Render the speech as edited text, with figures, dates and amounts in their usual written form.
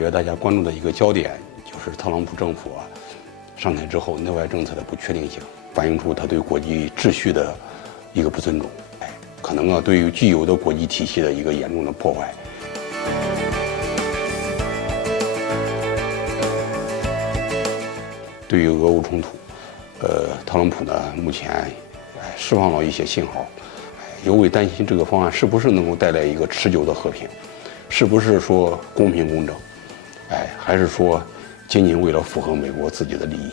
觉大家关注的一个焦点就是特朗普政府上台之后内外政策的不确定性，反映出他对国际秩序的一个不尊重，可能对于具有的国际体系的一个严重的破坏。对于俄乌冲突，特朗普呢目前释放了一些信号，尤为担心这个方案是不是能够带来一个持久的和平，是不是说公平公正，还是说仅仅为了符合美国自己的利益。